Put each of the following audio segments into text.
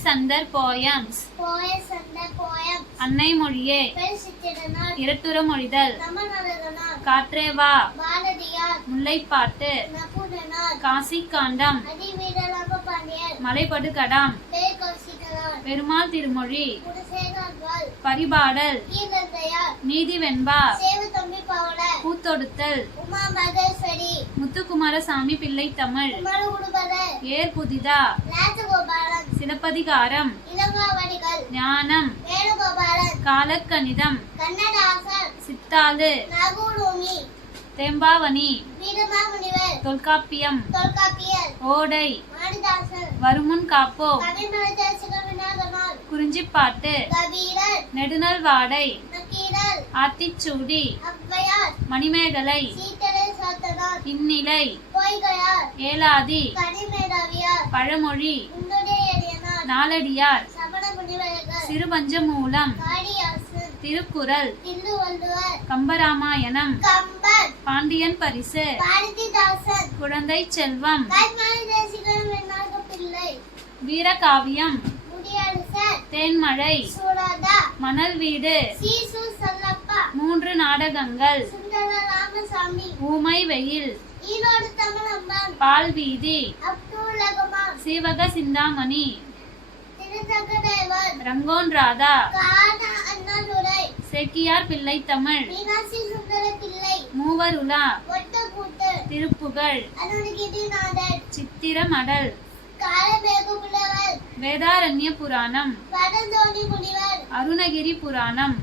Poets and their poems. அன்னை மொழியே இரட்டுற மொழிதல். காற்றேவா முல்லைப்பாட்டு. காசி காண்டம். மலைபடுகடாம். பெருமாள் திருமொழி. பரிபாடல். நீதி வெண்பா. பூத்தொடுத்தல். முத்துக்குமாரசாமி பிள்ளை தமிழ். ஏர் புதிதா. சிலப்பதிகாரம். ஞானம். காலக்கணிதம். சித்தாளு. தேம்பாவணி. தொல்காப்பியம். ஓடை. வருமுன் காப்போ. குறிஞ்சிப்பாட்டு. நெடுநல் வாடை. ஆத்திச்சூடி. மணிமேகலை. இந்நிலை. ஏலாதி. பழமொழி. நாலடியார். சிறுபஞ்சமூலம். திருக்குறள். கம்பராமாயணம். பாண்டியன் பரிசு. குழந்தை செல்வம். வீரகாவியம். தேன்மழை. மணல் வீடு. 3 நாடகங்கள். ஊமை வெயில். பால் வீதி. சீவக சிந்தாமணி. ரங்கோன் ராதா. செக்கியார் பிள்ளை தமிழ். மூவருலா. திருப்புகழ். சித்திரமடல். வேதாரண்ய புராணம். அருணகிரி புராணம்.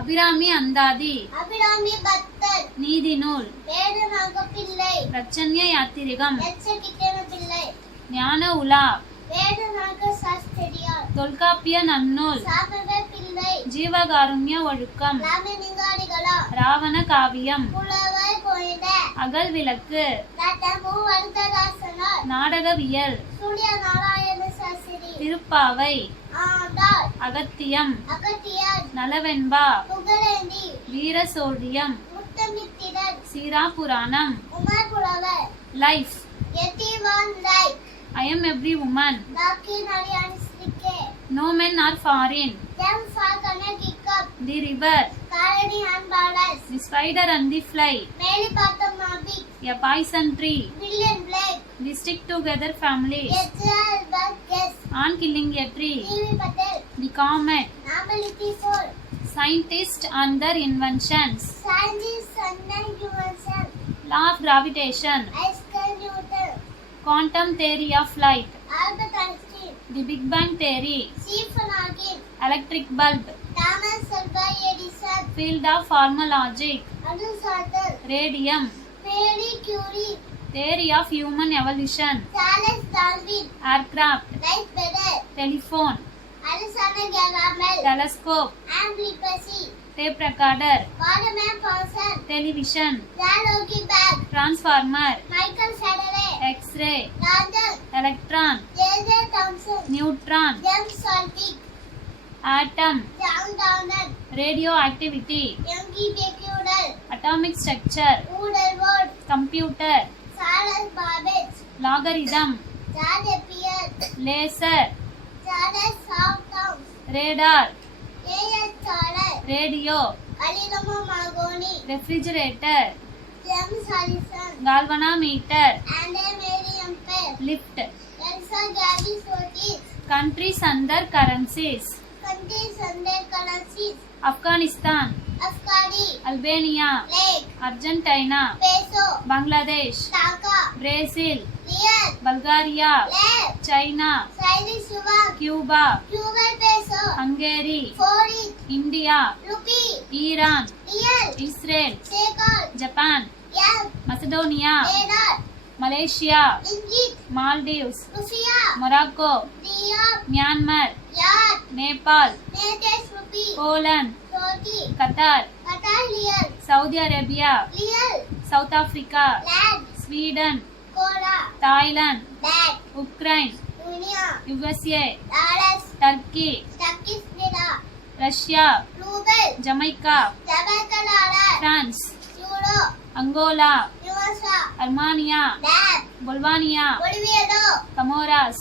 அபிராமி அந்தாதி. நீதி நூல். பிரச்சன்ய யாத்திரிகம். ஞான உலா. தொல்காப்பிய நன்னூல். ஜீவகாருண்ய ஒழுக்கம். ராவண காவியம். அகல் விளக்கு. நாடகவியல். திருப்பாவை. அகத்தியம். நலவெண்பா. வீரசோழியம். சீரா புராணம். Life. I am every woman. No men are foreign. The river. The spider and the fly. A poison tree. The stick together family. On killing a tree. The comet. Scientists and their inventions. Law of gravitation. Quantum theory of light. The Big Bang theory. Electric bulb. Field of formal logic. Radium. Theory of human evolution. Aircraft. Telephone. Telescope. Tape recorder. Television. Transformer. X-ray. Electron. Neutron. Atom. Radioactivity. Atomic structure. Computer. Logarithm. Laser. Radar. Radio. Refrigerator. Galvanometer. Lift. Countries and their currencies. Afghanistan. Albania. Argentina. Bangladesh. Brazil. Bulgaria. China. Cuba. Hungary. India. Iran. Israel. Japan. Macedonia. Malaysia. Maldives. Morocco. Myanmar. Nepal. Poland. Qatar. Saudi Arabia. South Africa. Sweden. Thailand. Ukraine. USA. Turkey. Russia. Jamaica. France. Angola. Armenia. Bolivia. Comoros.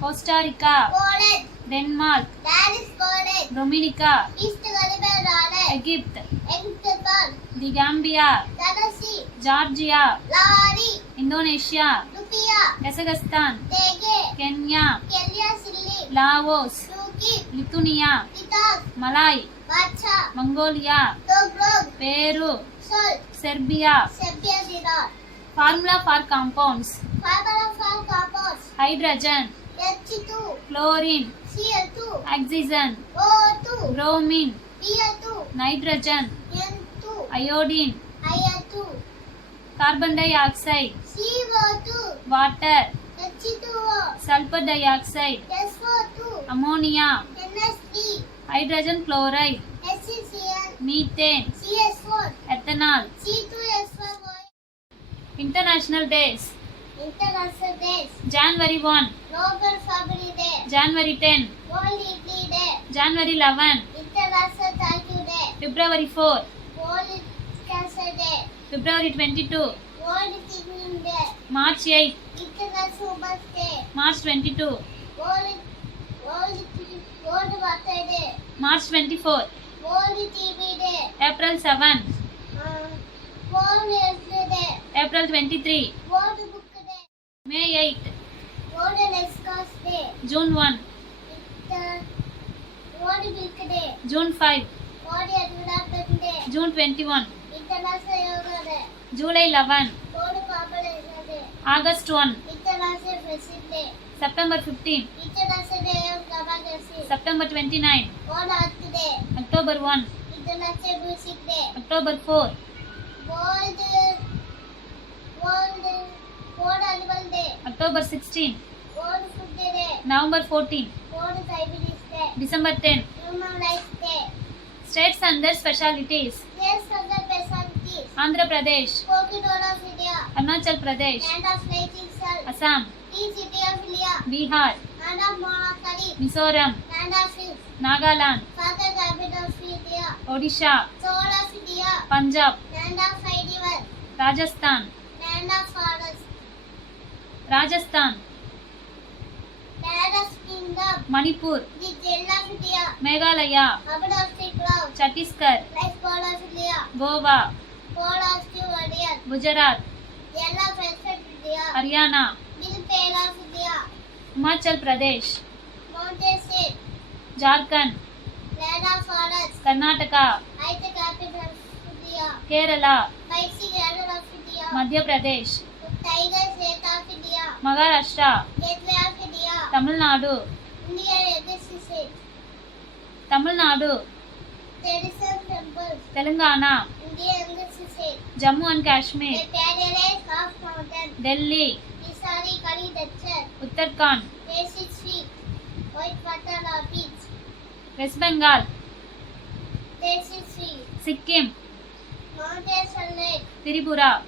Costa Rica, Poland, Denmark, Paris, Poland, Dominica, East Caribbean, Egypt, Egypt, The Gambia, Tennessee, Georgia, Lari, Indonesia, Lupia, Kazakhstan, Tege, Kenya, Kenya, Silly, Laos, Turkey, Lithuania, Titas, Malay, Bacha, Mongolia, Tobruk, Peru, Sol, Serbia. Serbia, Dinar, Formula for compounds: Fiber of compounds, hydrogen, H2, chlorine, Cl2, oxygen, O2, bromine, Bl2, nitrogen, N2, iodine, Ia2, carbon dioxide, CO2, water, H2O, sulfur dioxide, SO2, ammonia, NS3, hydrogen chloride, HCl, methane, CS4, ethanol. C2S1. International days: International Days, January 1, Nobel Family Day, January 10, World Italy Day, January 11, International Thank You Day, February 4, World Cancer Day, February 22, World Kidney Day, March 8, International Women's Day, March 22, World Water Day, March 24, World TV Day, April 7, World History Day, April 23, World Book Day, May 8, World Escorts Day, June 1, World Milk Day, June 5, World Environment Day, June 21, International Yoga Day, July 11, World Population Day, August 1, International Friendship Day, September 15, International Day of Democracy, September 29, World Earth Day, October 1, International Music Day, October 4, World Animal Day, October 16, World Food Day, November 14, World Diabetes Day, December 10. Human Rights Day, States and their specialities: Yes, Other Specialties, Andhra Pradesh, Coconut of India, Arunachal Pradesh, Land of Lightning Sun, Assam, Tea City of India, Bihar, Land of Monarchy, Mizoram, Land of Hills, Nagaland, Father Capital of India, Odisha, Soul of India, Punjab, Land of Ideal, Rajasthan, Land of Forest, Rajasthan, Land of Kingdom, Manipur, the Gem of India, Meghalaya, Abad of the Cloud, Chhattisgarh, Rice Ball of India, Goa, Ball of the Guardian, Gujarat, Yellow President India, Haryana, Bill Pail of India, Himachal Pradesh, Mountain State, Jharkhand, Land of Forest, Karnataka, Ice Capital of India, Kerala, Spicy Garden of India, Madhya Pradesh, Tiger State of India, Maharashtra, Gateway of India, Tamil Nadu, Indian Legacy State, Tamil Nadu, Traditional Temples, Telangana, Indian Legacy State, Jammu and Kashmir, a paradise of mountain, Delhi, Isari Kali Dachar, Uttarakhand, Basic Street, White Water Beach, West Bengal, Basic Street, Sikkim, Mountain Sun Lake, Tripura,